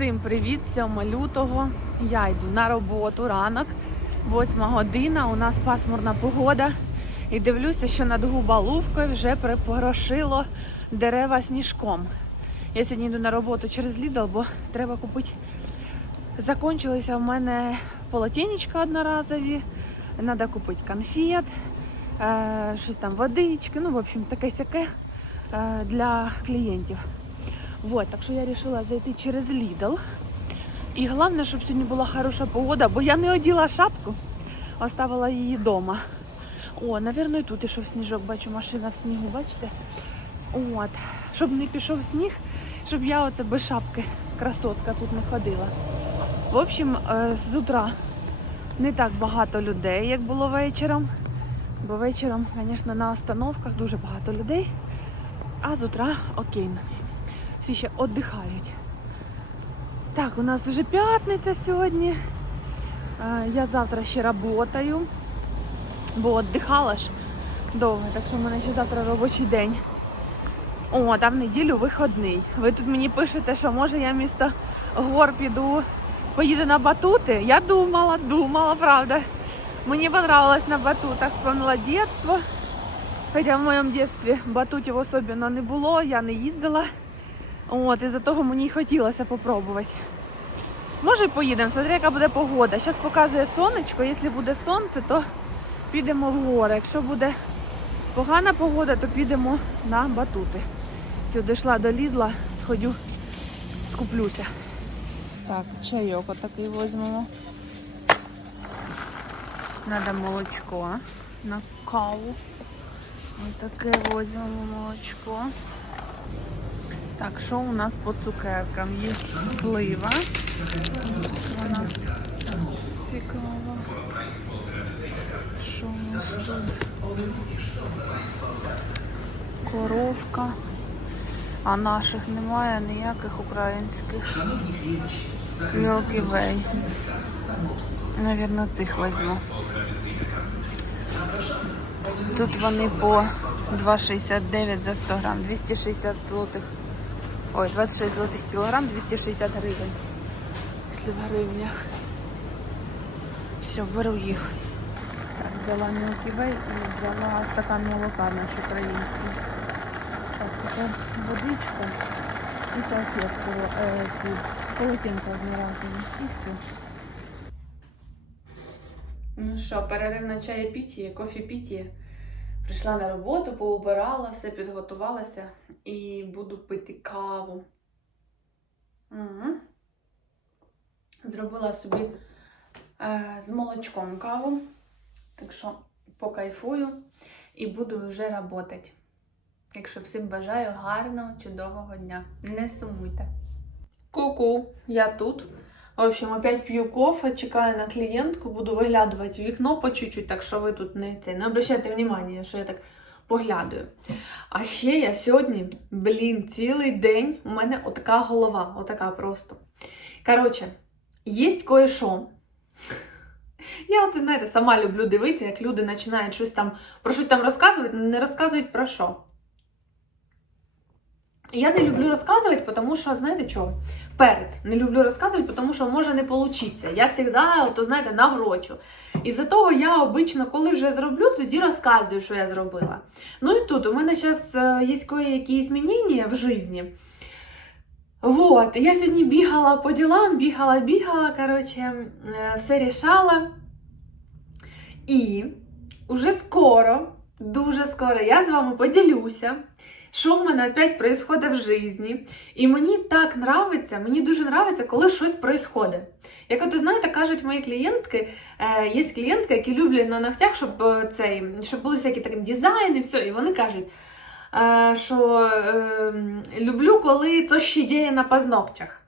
Всім привіт! 7 лютого. Я йду на роботу ранок, 8 година. У нас пасмурна погода. І дивлюся, що над губалувкою вже припорошило дерева сніжком. Я сьогодні йду на роботу через Lidl, бо треба купити. Закончилися в мене полотенечка одноразові. Треба купити конфет, е, щось там водички, ну, в общем, таке сяке е, для клієнтів. Вот, так що я вирішила зайти через Lidl. І головне, щоб сьогодні була хороша погода, бо я не оділа шапку, оставила її вдома. О, напевно, і тут ішов сніжок, бачу, машина в снігу, бачите? От. Щоб не пішов сніг, щоб я оце без шапки, красотка, тут не ходила. В общем, е, з утра не так багато людей, як було вечором. Бо вечором, звісно, на остановках дуже багато людей. А з утра окей. Всі ще віддихають. Так, у нас вже п'ятниця сьогодні. Е, Я завтра ще працюю, бо віддихала ж довго, так що в мене ще завтра робочий день. О, там в неділю виходний. Ви тут мені пишете, що може я місто гор піду, поїду на батути. Я думала, думала, правда. Мені понравилось на батутах, вспомнила дитинство. Хоча в моєму дитинстві батутів особливо не було, я не їздила. От, і за того мені й хотілося попробувати. Може, поїдемо, смотри, яка буде погода. Зараз показує сонечко, якщо буде сонце, то підемо в гори. Якщо буде погана погода, то підемо на батути. Все, дійшла до Лідла, сходю, скуплюся. Так, чайок отакий візьмемо. Надо молочко на каву. Отаке візьмемо молочко. Так, що у нас по цукеркам? Є слива. Вона цікава. Що у нас тут? Коровка. А наших немає ніяких українських. Way. Навірно, цих візьму. Тут вони по 2,69 за 100 грам, 260 злотих. Ой, 26 злотих кілограм, 260 гривень. Якщо в гривнях. Все, беру їх. Так, взяла Way і взяла стакан молока наш український. Так, тепер водичка і салфетку, е, ці полотенця одноразові. І все. Ну що, перерив на чаєпіті, кофі-піті. Прийшла на роботу, поубирала, все підготувалася і буду пити каву. Угу. Зробила собі е, з молочком каву. Так що покайфую і буду вже працювати. Так що всім бажаю гарного, чудового дня. Не сумуйте. Ку-ку, я тут. В общем, опять п'ю кофе, чекаю на клієнтку, буду виглядувати в вікно по чуть-чуть, так що ви тут не, це, не обращайте внимання, що я так поглядаю. А ще я сьогодні, блін, цілий день у мене отака голова, отака просто. Коротше, є кое-що. Я оце, знаєте, сама люблю дивитися, як люди починають щось там про щось там розказувати, але не розказують про що. Я не люблю розказувати, тому що, знаєте чого? Перед не люблю розказувати, тому що може не получиться. Я завжди, ото, знаєте, наврочу. І за того я обично, коли вже зроблю, тоді розказую, що я зробила. Ну і тут у мене зараз є кое-які змінення в житті. Вот, я сьогодні бігала по ділам, бігала, бігала, коротше, е, все рішала. І уже скоро, дуже скоро я з вами поділюся, що в мене опять происходит в житті. І мені так нравиться, мені дуже нравиться, коли щось происходит. Як от знаєте, кажуть мої клієнтки, е, є клієнтки, які люблять на ногтях, щоб е, цей, щоб були всякі такі дизайни, все, і вони кажуть. е, Що е, люблю, коли це ще діє на позногтях.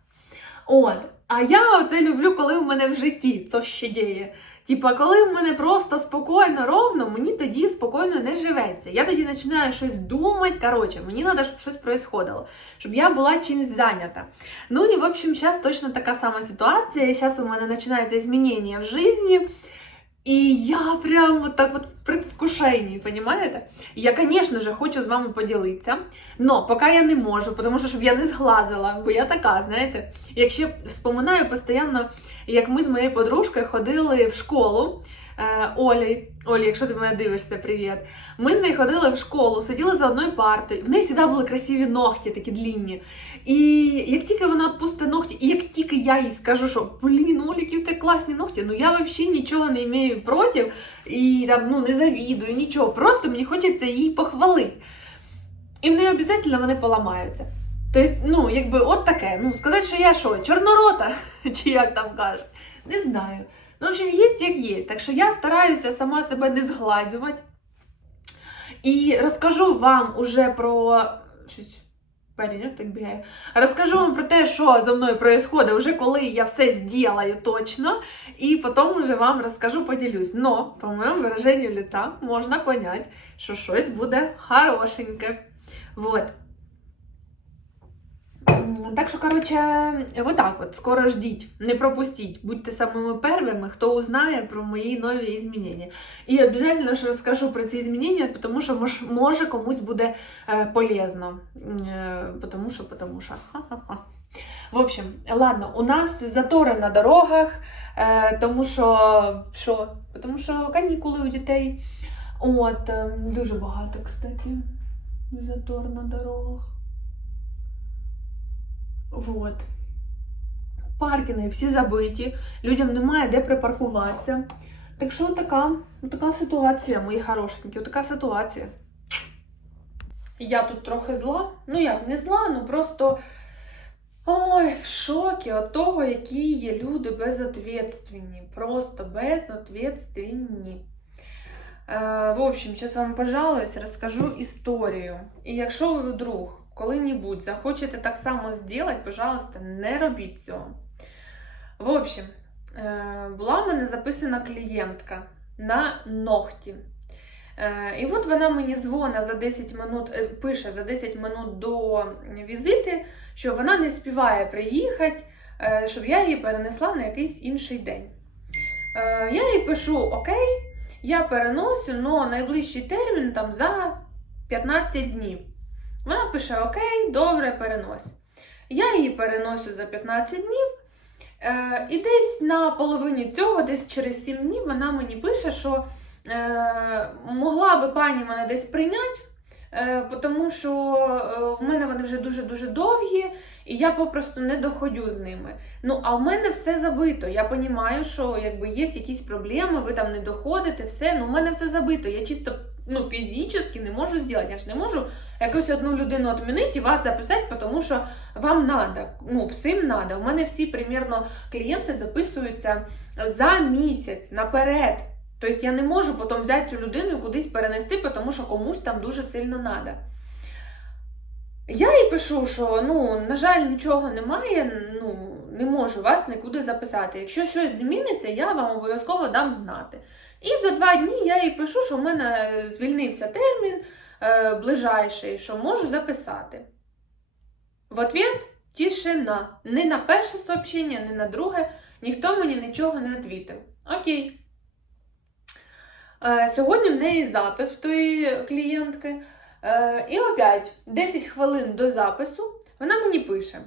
От. А я оце люблю, коли в мене в житті це ще діє. Типа, коли в мене просто спокійно, ровно, мені тоді спокійно не живеться. Я тоді починаю щось думати. Коротше, мені треба, щоб щось происходило, щоб я була чимось зайнята. Ну і в общем, зараз точно така сама ситуація. Зараз у мене починаються змінення в житті. І я прям вот так вот в предвкушении, понимаете? Я, звісно же, хочу з вами поділитися, но поки я не можу, тому що щоб я не зглазила, бо я така, знаєте, якщо вспоминаю постійно, як ми з моєю подружкою ходили в школу. Е, Олі, Олі, якщо ти мене дивишся, привіт. Ми з нею ходили в школу, сиділи за одною партою. В неї завжди були красиві ногті, такі длінні. І як тільки вона відпустить ногті, і як тільки я їй скажу, що блін, Олі, які в тебе класні ногті, ну я взагалі нічого не маю проти і там ну не завідую, нічого. Просто мені хочеться її похвалити. І в неї обов'язково вони поламаються. Тобто, ну, якби от таке. Ну, сказати, що я що, чорнорота, чи як там кажуть, не знаю. Ну, в общем, є як є. Так що я стараюся сама себе не зглазювати. І розкажу вам уже про. Так бігає. Розкажу вам про те, що зі мною відбувається, вже коли я все зроблю точно, і потім вже вам розкажу, поділюсь. Но, по моєму вираженню лица можна понять, що щось буде хорошеньке. Вот. М, Так що, коротше, вот так от, скоро ждіть, не пропустіть, будьте самими первими, хто узнає про мої нові змінення. І обов'язково ж розкажу про ці змінення, тому що може комусь буде е, полезно. Е, потому що, потому що. В общем, ладно, у нас затори на дорогах, е, тому що що? Тому що канікули у дітей. От, е, дуже багато, кстати, затор на дорогах. Вот. Паркінги всі забиті, людям немає де припаркуватися. Так що така, така ситуація, мої хорошенькі, така ситуація. Я тут трохи зла. Ну як, не зла, ну просто ой, в шокі від того, які є люди безответственні. Просто безответственні. Е, в общем, зараз вам пожалуюсь, розкажу історію. І якщо ви вдруг коли-небудь захочете так само зробити, пожалуйста, не робіть цього. В общем, е, була в мене записана клієнтка на ногті. Е, І от вона мені дзвонить за 10 минут, е, пише за 10 минут до візити, що вона не співає приїхати, щоб я її перенесла на якийсь інший день. Я їй пишу: Окей, я переносю, але найближчий термін там за 15 днів. Вона пише: Окей, добре, перенось. Я її переносю за 15 днів. Е, і десь на половині цього, десь через 7 днів, вона мені пише, що е, могла би пані мене десь прийняти, е, тому що е, в мене вони вже дуже-дуже довгі, і я попросту не доходю з ними. Ну, а в мене все забито. Я розумію, що якби є якісь проблеми, ви там не доходите, все. Ну, в мене все забито. Я чисто ну, фізично не можу зробити. Я ж не можу якусь одну людину відмінити і вас записати, тому що вам треба. Ну, всім треба. У мене всі примірно клієнти записуються за місяць наперед. Тобто я не можу потім взяти цю людину і кудись перенести, тому що комусь там дуже сильно треба. Я їй пишу, що ну, на жаль, нічого немає, ну, не можу вас нікуди записати. Якщо щось зміниться, я вам обов'язково дам знати. І за два дні я їй пишу, що в мене звільнився термін е, ближайший, що можу записати. В ответ тишина. Не на перше сообщення, не на друге. Ніхто мені нічого не відвітив. Окей. Е, сьогодні в неї запис в тої клієнтки. Е, і опять 10 хвилин до запису вона мені пише,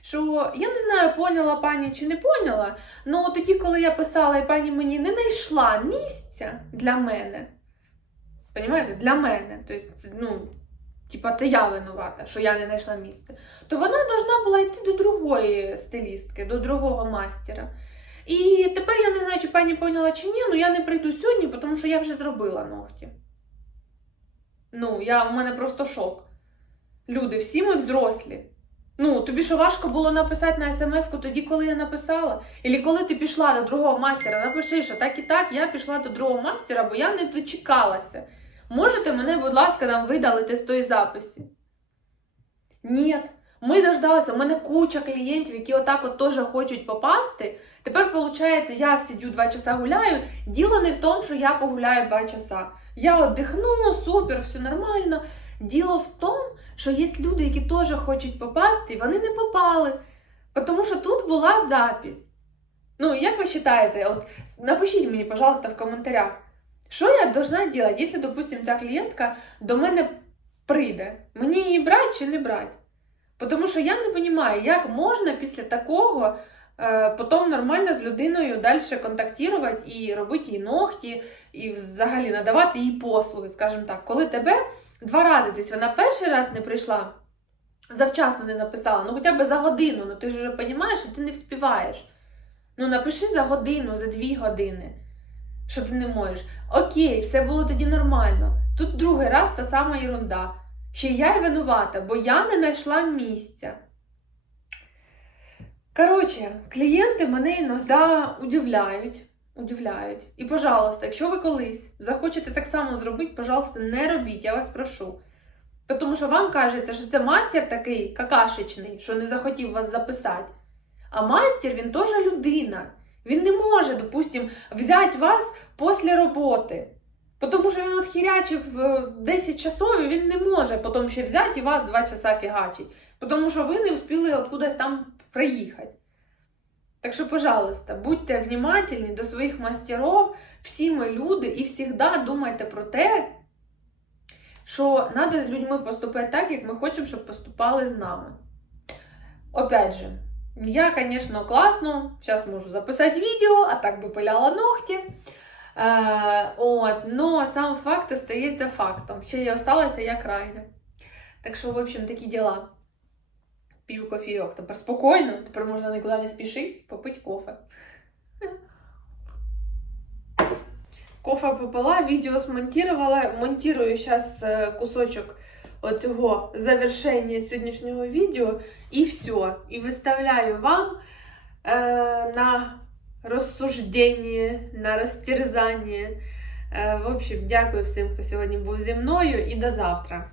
що я не знаю, поняла пані чи не поняла, але тоді, коли я писала, і пані мені не знайшла місця для мене. Понімаєте? Для мене. Тобто, ну, типа, це я винувата, що я не знайшла місце. То вона должна була йти до другої стилістки, до другого мастера. І тепер я не знаю, чи пані поняла чи ні, але я не прийду сьогодні, тому що я вже зробила ногті. Ну, я, у мене просто шок. Люди, всі ми взрослі. Ну, тобі що важко було написати на смс-ку тоді, коли я написала? Ілі коли ти пішла до другого мастера, напиши, що так і так я пішла до другого мастера, бо я не дочекалася. Можете мене, будь ласка, нам видалити з тої записі? Ні. Ми дождалися, у мене куча клієнтів, які отак от теж хочуть попасти. Тепер, виходить, я сидю два часа гуляю. Діло не в тому, що я погуляю два часа. Я отдихну, супер, все нормально. Діло в тому, що є люди, які теж хочуть попасти, і вони не попали. Тому що тут була запись. Ну, як ви вважаєте, от напишіть мені, пожалуйста, в коментарях, що я должна робити, якщо, допустим, ця клієнтка до мене прийде, мені її брати чи не брати? Тому що я не розумію, як можна після такого е, потім нормально з людиною далі контактувати і робити їй ногті, і взагалі надавати їй послуги, скажімо так, коли тебе два рази, тобто вона перший раз не прийшла, завчасно не написала, ну хоча б за годину, ну ти ж вже розумієш, що ти не вспіваєш. Ну напиши за годину, за дві години, що ти не можеш. Окей, все було тоді нормально. Тут другий раз та сама ерунда. Ще я й винувата, бо я не знайшла місця. Коротше, клієнти мене іноді удивляють. Удивляють. І, пожалуйста, якщо ви колись захочете так само зробити, пожалуйста, не робіть, я вас прошу. Тому що вам кажеться, що це мастер такий какашечний, що не захотів вас записати. А мастер він теж людина. Він не може, допустим, взяти вас після роботи. Тому що він от хірячив е, 10 часов, і він не може потім ще взяти і вас 2 часа фігачить. Тому що ви не встигли откудись там приїхати. Так що, пожалуйста, будьте внимательні до своїх мастерів, всі ми люди, і завжди думайте про те, що треба з людьми поступати так, як ми хочемо, щоб поступали з нами. Опять же, я, конечно, класно, зараз можу записати відео, а так би пиляла ногті. Е, от, но сам факт остається фактом. Ще я осталася як райна. Так що, в общем, такі діла. Пів кофійок. Тепер спокійно, тепер можна нікуди не спішити, попити кофе. Кофе попила, відео смонтувала. Монтую зараз кусочок оцього завершення сьогоднішнього відео і все. І виставляю вам е, на розсуждення, на розтерзання. Е, в общем, дякую всім, хто сьогодні був зі мною, і до завтра.